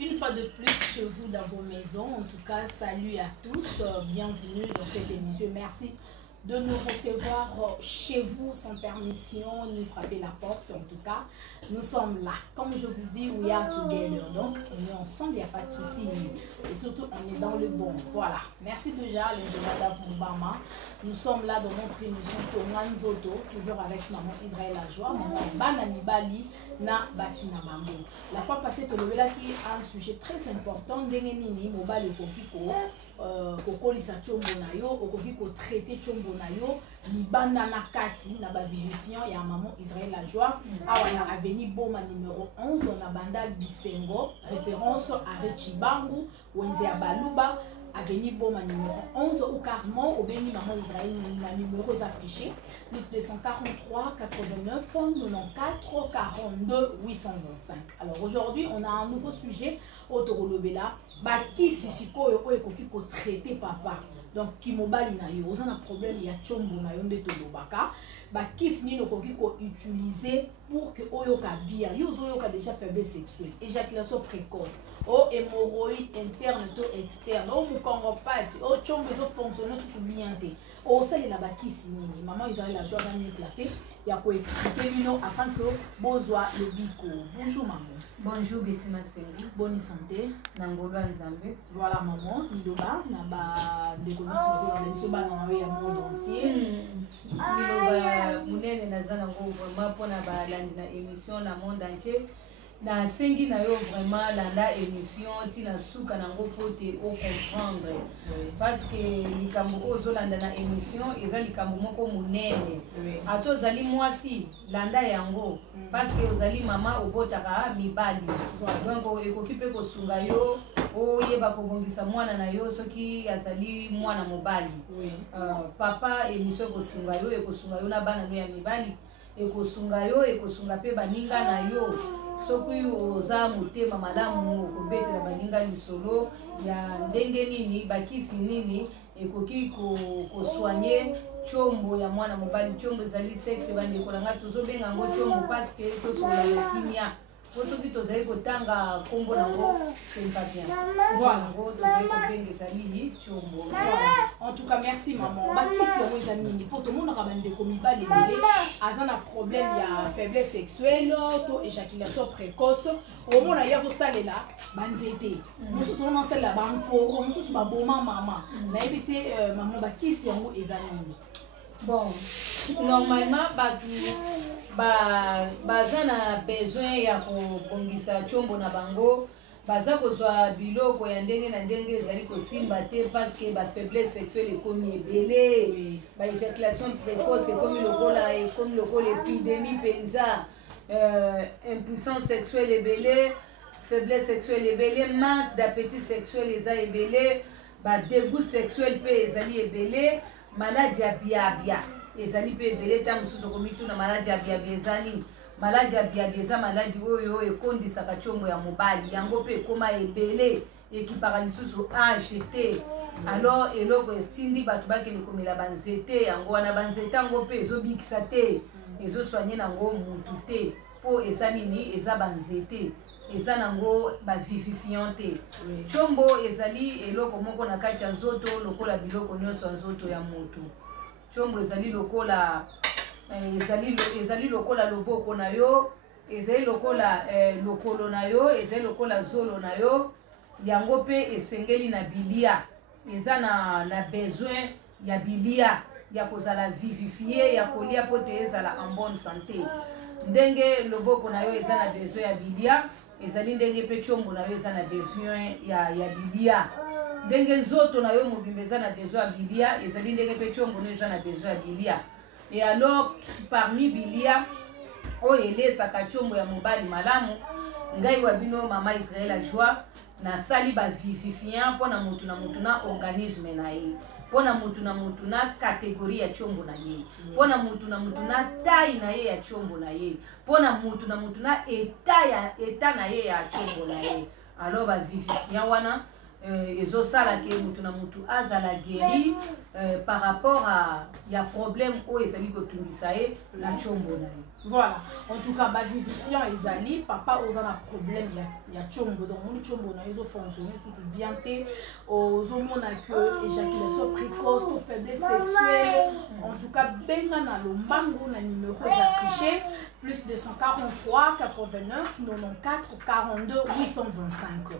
une fois de plus chez vous dans vos maisons. En tout cas, salut à tous, bienvenue dans cette émission. Merci de nous recevoir chez vous sans permission, ni frapper la porte. En tout cas, nous sommes là. Comme je vous dis, we are together. Donc, on est ensemble, il n'y a pas de souci. Et surtout, on est dans le bon. Voilà. Merci déjà, l'ingénieur Davoumbama. Nous sommes là dans notre émission Tongan Zoto, toujours avec maman Israël Ajoie, maman Banani Bali, na Basina Bambo. La fois passée, tu as qui a un sujet très important. Dengenini, Mobile Kokiko. Kokolisa chombo na yo okoki ko traiter chombo na yo libanda na kati na ba vivifiant ya maman Israël Ajoie awa na avenue Boma numéro 11 on a bandal Bisengo référence à Rechibangu wenze ya Baluba avenue Boma numéro 11 ou carrément au béni maman Israël na numéro affiché plus 243 89 94 42 825. Alors aujourd'hui on a un nouveau sujet au Torolobela bakisi sikoyo oyo ekoki ko traiter papa donc kimobali na yo oza na problème ya chombo na yo nde tolobaka bakisi nini okoki ko utiliser pour que oyo ka bien yo ozo yoka déjà faiblesse sexuelle éjaculation précoce o hémorroïde interne to externe o mukongo pasi o chombo ezo fonctionner sous bien te o salela bakisi nini maman Israël Ajoie va mieux classer ya ko expliquer bino afin que bozwa le biko. Bonjour maman. Bonjour Betty Masengi. Bonne santé. Nangolwa Nzambe. Voilà maman, Niloba na ba déconnaissance sur l'émission ba na ya monde entier. Niloba munene nazana ngo vraiment pona ba landi na émission na monde entier. Na sengi na yo vraiment landa émission tina suka nango pote au comprendre parce que likambo ozolanda na émission eza likambo moko munene ato zali mwasi landa yango parce que ozali mama obotaka mibali donc ekoki pe kosunga yo oyeba kobongisa mwana na yo soki azali mwana mobali papa émission kosunga yo ekosunga yo na bana no ya mibali ekosunga yo ekosunga pe baninga na yo soki oza motema malamu okobetela baninga lisolo ya ndenge nini bakisi nini ekoki kosoigner chombo ya mwana mobali chombo ezali sexe bandeko na nga tozobenga yango chombo parce que tosola na kimia po soki tozali kotanga kombo nango c'est pas bien. Voilà ngo tozali kobenga ezali chombo. En tout cas merci maman bakisi yango eza nini po tomonaka bandeko mibali ebele aza na problème ya faiblesse sexuelle to éjaculation précoce omona ye azosalela banzete mosusu omona asalela bankoro mosusu baboma mama nayebi te maman bakisi yango eza nini. Bon, normalement, baza na besoin ya kobongisa chombo na bango, baza kozwa biloko ya ndenge na ndenge ezali kosimba te parce que ba faiblesse sexuelle ekomi ebele, ba éjaculation précoce ekomi lokola épidémie penza, impuissance sexuelle ebele, faiblesse sexuelle ebele, manque d'appétit sexuel eza ebele, ba dégoût sexuel pe ezali ebele. Maladie ya biabia ezali pe ebele ta mosusu komitu na maladie ya biabia ezali maladie ya biabia eza maladie oyo ekondisaka chombo ya mobali yango pe ekoma ebele ekipaka lisusu age te alors eloko etindi bato bakende komela banzete yango wana banzete yango pe ezobikisa te ezosoigne nango mutu te po eza nini eza banzete eza nango bavivifiant te chombo ezali eloko moko na kati ya nzoto lokola biloko nyonso ya nzoto ya moto chombo ezali lokola ezali lokola loboko na yo ezali lokola lokolo na yo ezali lokola zolo na yo yango pe esengeli na bilia eza na besoin ya bilia ya kozala vivifie ya kolia po te ezala en bonne santé ndenge loboko na yo eza na besoin ya bilia ezali ndenge pe chombo na yo eza na besoin ya bilia ndenge nzoto na yo mobimba eza na besoin ya bilia ezali ndenge pe chombo na yo eza na besoin ya bilia et alors parmi bilia oyo elesaka chombo ya mobali malamu ngai wa bino mama Israël Ajoie nasali bavivifiant mpona mutu na mutu na organisme na ye mpona mutu na mutu na kategorie ya chombo na ye mpona mutu na mutu na taille na ye ya chombo na ye mpona mutu na mutu na eta na ye ya chombo na ye alors bavivifiant wana ezosala ke mutu na mutu azala guéri par rapport à ya problème oyo ezali kotungisa ye na tshombo na ye. Voilà, en tout cas, bah, vivifiant Ezali, papa aux un problème, il y a tchombo, donc mon tchombo n'a pas fonctionné sous bien té, aux hommes on a que éjaculation précoce, aux faiblesses sexuelles, en tout cas, ben on a le mango, on a numéro affiché, plus 243, 89, 94, 42, 825.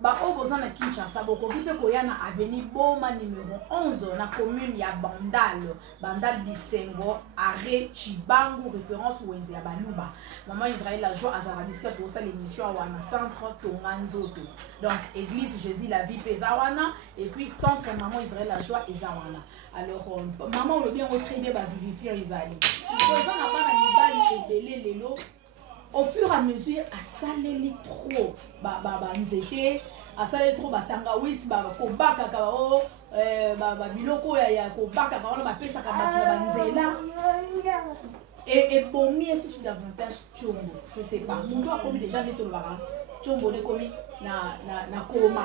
Bah, au besoin de Kinshasa, beaucoup qui peut koyana avenue Boma numéro 11, na commune ya Bandal Bisengo, arrêt Chibangu, référence Wenze ya Baluba. Maman Israël la joie à Zarabiska pour ça l'émission à Wana Centre Tonganzoto. Donc église Jésus la vie Pezawana et puis centre Maman Israël la joie Ezawana. Alors maman le bien retribué ba vivifier Israël. Besoin n'a pas na nibali ebele lelo. Au fur et à mesure, à saler trop, nzete, à saler trop, tangawis, kobaka kao, biloko ya kobaka kao, ba pesa kabaki nzela. Et pour moi, c'est davantage tchombo. Je sais pas. Mon doigt commis déjà net le bara. Tchombo ne commis na coma.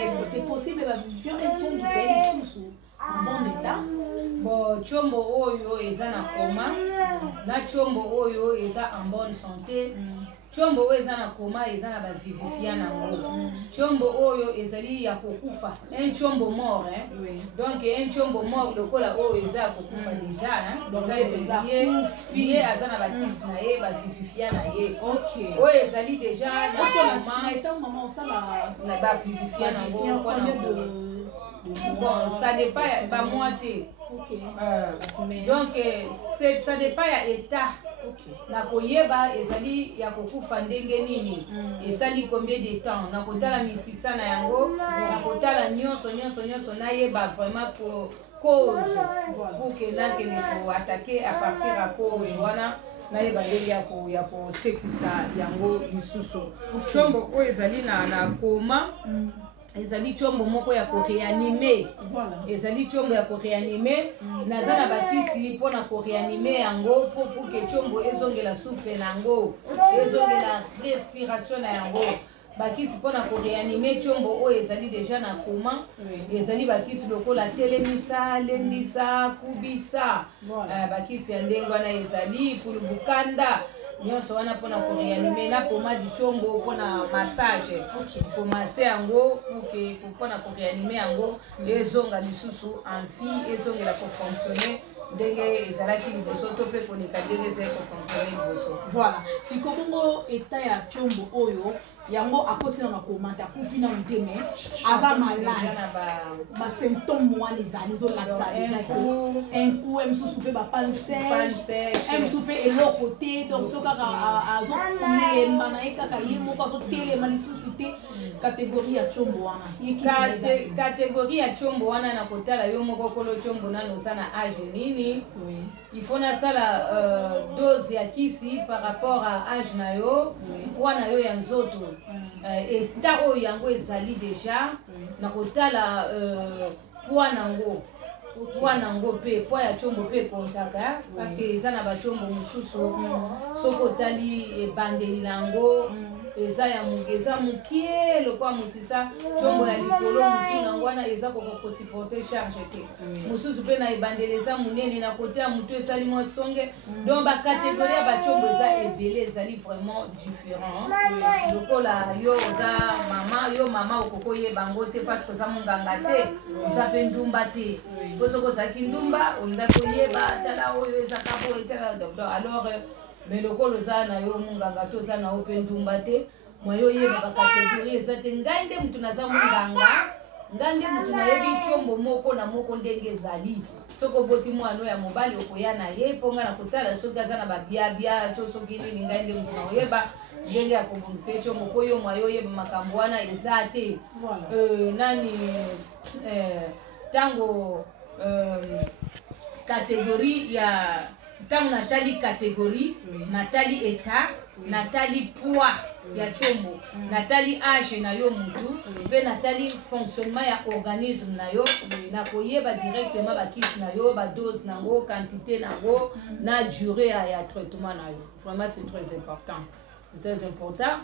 Est-ce que c'est possible de vivre un son qui fait les sous en bon état? Bon, tchombo oyo eza na coma, na tchombo oyo eza en bonne santé. Tchombo oyo eza na coma eza na ba vivifiant nango. Tchombo oyo ezali ya kokufa. Un tchombo mort, hein. Oui. Donc un tchombo mort lokola oyo eza kokufa déjà, hein. Donc ye aza na ba kisi na ye ba vivifiant na ye. OK. Oyo ezali déjà na coma. Na étant maman ça la ba vivifiant nango de bon, ça dépend pas moi té. OK. Donc ça dépend ya état. OK. Na koyeba ezali ya kokufa ndenge nini. Ezali combien de temps? Na kotala misisa na yango, na kotala nyonso na yeba vraiment pour cause. Pour que là que faut attaquer à partir à cause wana na yeba ndenge ya ko sekusa yango lisusu. Tchombo o ezali na coma. Ezali tchombo moko ya ko réanimer. Voilà. Ezali tchombo ya ko réanimer. Naza na bakisi pona ko réanimer yango pour que tchombo ezongela souffle nango. Ezongela respiration na yango. Bakisi pona ko réanimer tchombo o ezali déjà na coma. Ezali bakisi lokola telemisa, lendisa, kubisa. Voilà. Bakisi ya ndenge wana ezali pour bukanda. Nyonso wana pona ko réanimer na poma di tchombo pona massage. Pour masser yango pour pona ko réanimer yango ezonga lisusu en fille ezongela ko fonctionner ndenge ezalaki liboso to pe koleka ndenge ezali ko fonctionner liboso. Voilà. Si komongo eta ya tchombo oyo yango akotina na komata kufina nteme aza malade ba symptômes wana ezali zo laksa déjà un coup msusu pe ba pansèche msusu pe eloko te donc soka azo lemba na ekaka ye moko azo telema lisusu te catégorie ya tchombo wana catégorie ya tchombo wana na kotala yo moko kolo tchombo nano sana âge nini. Oui. Il faut na sala dose ya kisi par rapport à âge na yo wana yo ya nzoto. État oyo yango ezali déjà na kotala poids nango. Poids nango pe poids ya tchombo pe kontaka parce que eza na ba tchombo mususu soko tali ebandeli nango eza ya mugeza mukie lokwa musisa tchombo ya likolo mutu nango wana eza ko supporter charge te mususu pe na ebandeleza munene na kote ya mutu esali mo songe donc ba catégorie ya ba tchombo eza ebele ezali vraiment différent. Lokola yo za mama okoko ye bango te parce que za munganga te za pe ndumba te bozoko za kindumba onda ko yeba tala oyo eza kapo etala docteur alors mais lokolo za na yo munganga to za na open ndumba te moyo yeba ba catégorie eza te ngai nde mutu naza munganga ngande mutu na yebi tchombo moko na moko ndenge ezali soko boti mwana ya mobali okoya na ye ponga na kotala soki aza na babiabia to soki nini ngai nde mutu na oyeba ndenge ya kobongisa tchombo po yo mwa yo yeba makambo wana eza te. Nani tango catégorie ya tango natali catégorie natali état natali poids ya tchombo natali âge na yo mutu pe natali fonctionnement ya organisme na yo na koyeba directement bakisi na yo ba dose nango quantité nango na durée ya traitement na yo. Vraiment c'est très important. C'est très important.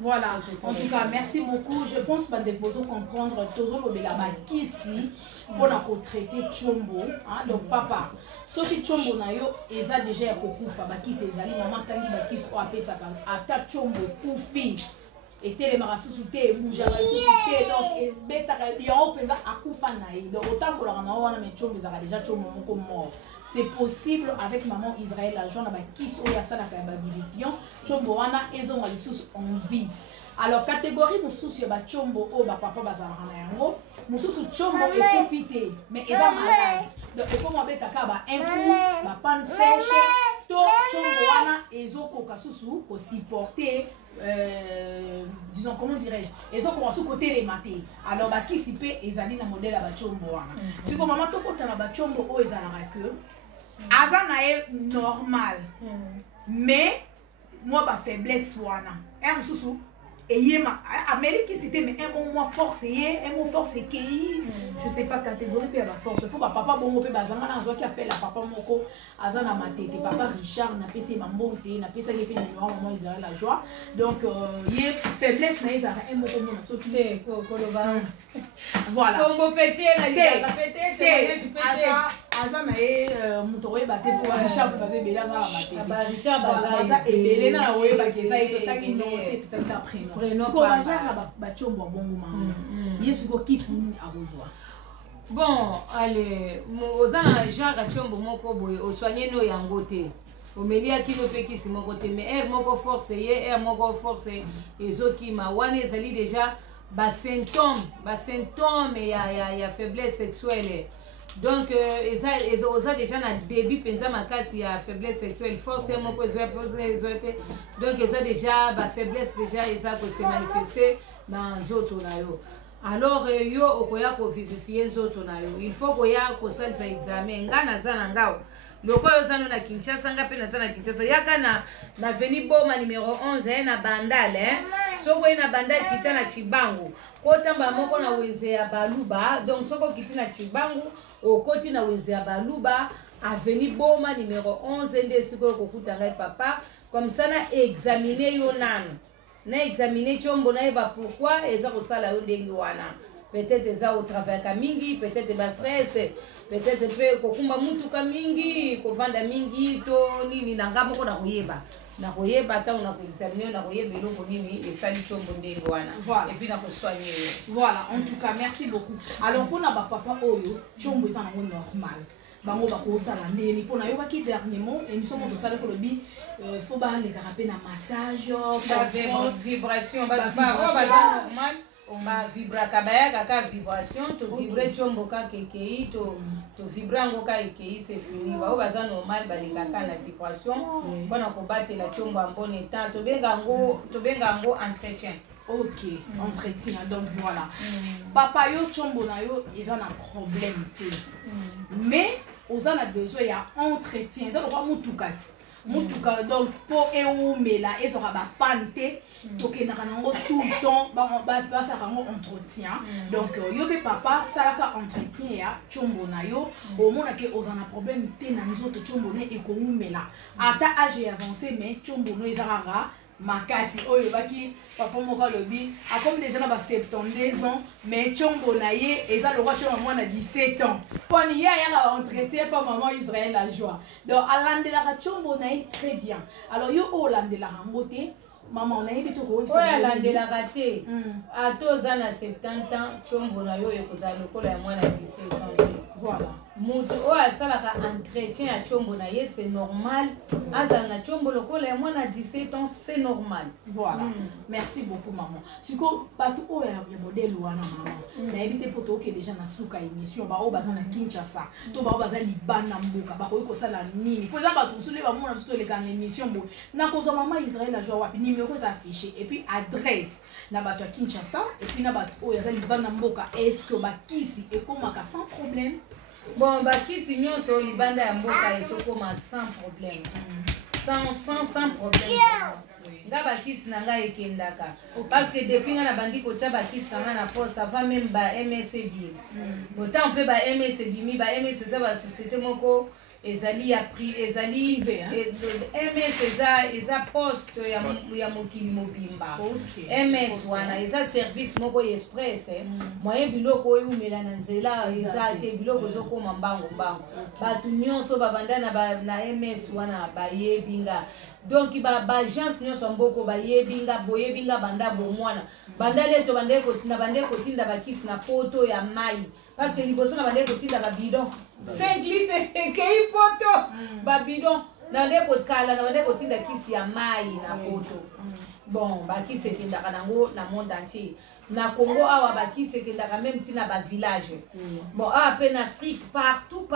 Voilà, en tout cas, merci beaucoup. Je pense que nous devons comprendre toujours le ici pour nous traiter Tchombo. Donc, papa, ce qui Tchombo na yo, ils ont déjà beaucoup fait. Qui c'est maman tangi bakis ou apé ça ata Tchombo pour fille. Et les marasusuté, bouger marasusuté, donc bêta, il y a un peu akufa naï. Donc autant que l'on a un Tchombo, ils ont déjà Tchombo mort. C'est possible avec maman Israël la joie qui sont ya ça la vérifiant Tchombo wana ils ont les sous en vie. Alors catégorie mususu ya ba Tchombo o ba papa bazala na yango mususu Tchombo est profité mais ils ont malade. Donc il faut m'appeler kaka ba un coup ba panne sèche to Tchombo wana ils ont koka susu ko supporter disons comment dirais-je ils ont commencé côté les matés alors ba qui sipé ils allaient na modèle ba Tchombo wana si comme maman to kota na ba Tchombo o ils allaient que Azana est normal. Mais moi, ma faiblesse, un sous et Amérique c'était mais un bon moi forcé un mot forcé qui je sais pas catégorie puis la force faut pas papa bon pe bazanga na zo qui appelle la papa moko azana matete papa Richard na pc mambonte na pesa ke pe numéro maman Israël la joie donc y faiblesse na isa un moko na so qui voilà combo pété na lisa pété azana mutowe baté pour Richard faisait bela za matete ba Richard baza ebele na we ba keza ito tangi no te tout un après bon, allez, aux genre Tchombo moko boye, au soigner no yangote. Au melia qui no pe qui si moko te mais moko force moko force ezoki ma wane ezali déjà ba symptôme ya faiblesse sexuelle. Donc ils ont déjà un début penza makati ya faiblesse sexuelle forcément donc ils ont déjà ba faiblesse déjà ils ont se manifester dans zoto na yo. Alors yo okoya ko vérifier zoto na yo. Il faut koya ko salza examen ngana zana ngao. Loko yo zano na Kinshasa ngape na zana Kinshasa yaka na veni boma numéro 11 na bandale soko ina bandale kitana Chibangu. Kotamba moko na weze ya Baluba donc soko kitina Chibangu okoti na weze ya Baluba avenue Boma numéro 11 nde siko kokuta ngai papa comme ça na examiner yo nano na examiner Tchombo na eba pourquoi eza ko sala yo ndenge wana peut-être eza au travail ka mingi peut-être ba stress peut-être pe kokumba mutu ka mingi ko vanda mingi to nini na ngamo ko na koyeba ta on a examiner na koyeba eloko nini esali Tchombo ndenge wana et puis na ko soigner. Voilà, en tout cas merci beaucoup. Alors pour na ba papa oyo Tchombo eza nango normal. Bango bako sala ndeni pona yo baki dernièrement émission mo sala ko lobi faut ba les carapé na massage vibration ba normal on va vibra kabaya kaka vibration to vibrer Tchombo ka kekei to vibrango ka ekei c'est fini ba baza normal ba lekaka na vibration pona ko batela Tchombo en bon état to benga ngo entretien. Ok, entretien. Donc voilà. Papa yo Tchombo na yo ils ont un problème mais aux a besoin il y a entretien ça doit mutukati mutuka donc pour eumela ils aura ba pante toke na kanango tout le temps ba ça rango entretien donc yo be papa salaka entretien ya Tchombo na yo au mona ke aux a un problème te na nzoto Tchombo ne ekoumela ata âge avancé mais Tchombo no ezarara makasi oyo baki papa moko lobi a comme déjà na ba 72 ans mais Tchombo na ye eza le roi Tchombo na 17 ans poni ya ya entretien pa maman Israël la joie donc alandela Tchombo na ye très bien alors yo olandela ngote maman na ye bitoko o alandela raté a toza na 70 ans Tchombo na yo ekozala lokola ya mwana 17 ans voilà mutu o asalaka entretien ya Tchombo na ye c'est normal azala na Tchombo lokola ya mwana 17 ans c'est normal. Voilà merci beaucoup maman siko bato o ya modèle wana maman na ebité poto ke déjà na suka émission ba o baza na Kinshasa to ba o baza libana mboka ba ko sala nini po za bato sule ba mona suto le kan émission bo na ko zo maman Israël la joie wapi numéro affiché et puis adresse na bato Kinshasa et puis na bato o ya za libana mboka est-ce que ba kisi e komaka sans problème. Bon, bakisi nyonso libanda ya mboka esokoma sans problème. Sans problème. Nga bakisi na nga ekendaka. Parce que depuis nga na bandi ko tia bakisi na nga na poste avant même ba MSB. Autant on peut ba MSB, ba MSB ça ba société moko ezali ya ezali MS eza poste ya mokili mobimba. MS wana eza service moko express moyen biloko oyo umela na nzela eza te biloko ezokoma mbango bato nyonso babanda na MS wana bayebinga donc baagence nyonso mboko bayebinga boyebinga banda bomwana banda leto bande kotinda bakisi na poto ya mai parce que liboso na bande kotinda babidon 5 litres ekei poto babidon na nde kokala na bande kotinda kisi ya mai na poto bon bakisi ekendaka nango na monde entier na Congo awa bakisi ekendaka même ntina bavillage bon awa mpe na Afrique partout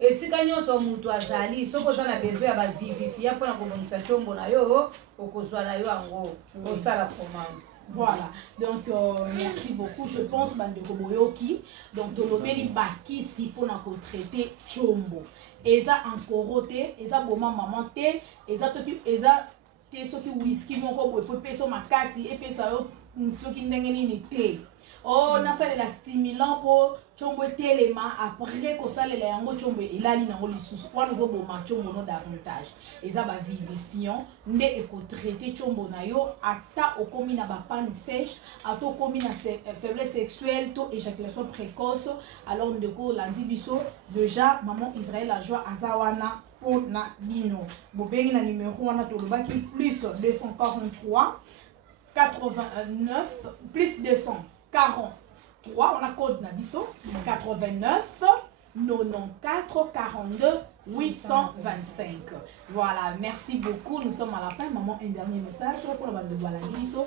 esika nyonso mutu azali soki oza na besoin ya bavivifia mpona kobongisa ntombo na yo okozwa na yo yango osala commande. Voilà, donc merci beaucoup. Je pense bandeko boyoki donc tolobeli bakisi mpona kotraite tshombo eza ankoro te eza boma mama te eza toki eza te soki whisky moko boye po peso makasi epesa yo soki ndenge nini te. Oh, nasalela stimulant po chombo telema après kosalela yango chombo elali nango lisusu kwa nouveau boma chombo no davantage eza ba vivifiant nde eko traiter chombo na yo ata okomi na ba panne sèche ata okomi na faiblesse sexuelle to éjaculation précoce alors ndeko landi biso déjà maman Israël la joie azawana pour na bino bobengi na numéro wana tolobaki plus 243 89 plus 243 on a code nabiso 89 94 42 825. Voilà, merci beaucoup. Nous sommes à la fin. Maman, un dernier message pour la bande de Baladiso.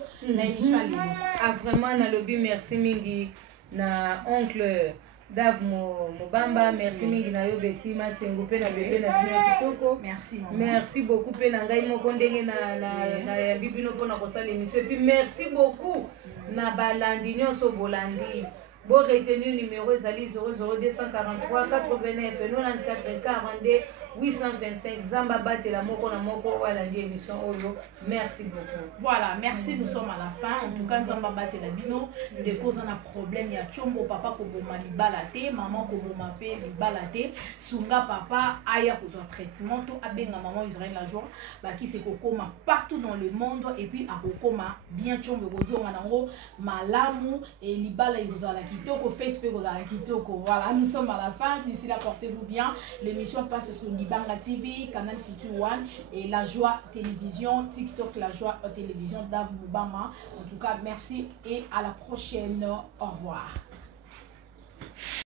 Vraiment, na lobby, merci mingi na oncle Dave Mobamba, merci mingi na yo Betty Masengo pe na bébé na bino kitoko. Merci maman. Merci beaucoup pe na ngai moko ndenge na bibino pona kosala émission et puis merci beaucoup na balandi nyonso bolandi. Bon retenir numéro ezali 00243 89 94 42 825 Zamba Batela moko na moko walandi émission oyo. Merci beaucoup. Voilà, merci, nous sommes à la fin. En tout cas, Zamba Batela bino de cause on a problème ya chombo papa ko boma libalate, maman ko boma pe libalate, sunga papa aya ko traitement to abenga maman Israël la joie, ba ki se kokoma partout dans le monde et puis akokoma bien chombo gozo nango malamu et libala izala kitoko fait pe goza kitoko. Voilà, nous sommes à la fin. D'ici là, portez-vous bien. L'émission passe sur Libanga TV, Canal Future One et La Joie Télévision, TikTok La Joie Télévision, Dave Mubama. En tout cas, merci et à la prochaine. Au revoir.